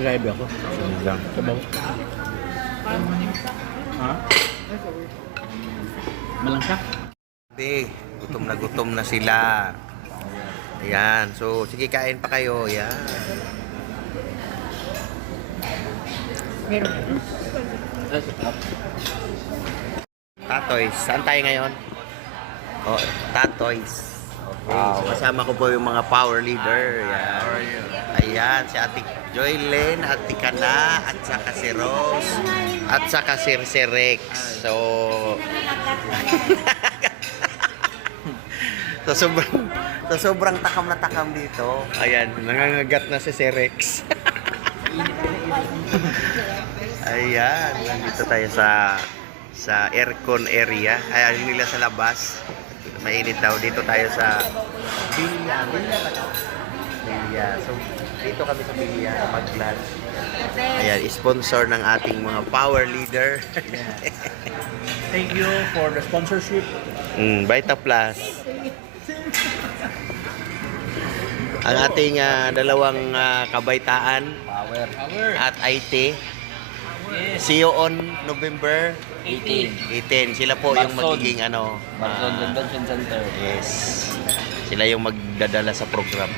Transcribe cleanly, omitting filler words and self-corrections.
Drive ako. Lang. Sabaw. Ha? Malangsa? Gutom na sila. Ayan. So, sige, kain pa kayo. Ayan. Tatoys. Saan tayo ngayon? Oh, Tatoys. Okay. So, kasama ko po yung mga power leader. Ayan. Ayan, si Ate Joylene, Ate Kana, at saka si Rose, at saka si Rex. So, sobrang takam na takam dito. Ayan, nangangagat na si Rex. Ayan, nandito tayo sa aircon area. Ayan nila sa labas. Mainit daw. Dito tayo sa Villa. So, dito kami sa Villa mag-lunch. Ayan, sponsor ng ating mga power leader. Thank you for the sponsorship. Vita Plus. Ang ating dalawang kabaitaan at IT. See you on November 18. Sila po yung magiging Barson Convention Center. yes. Sila yung magdadala sa program.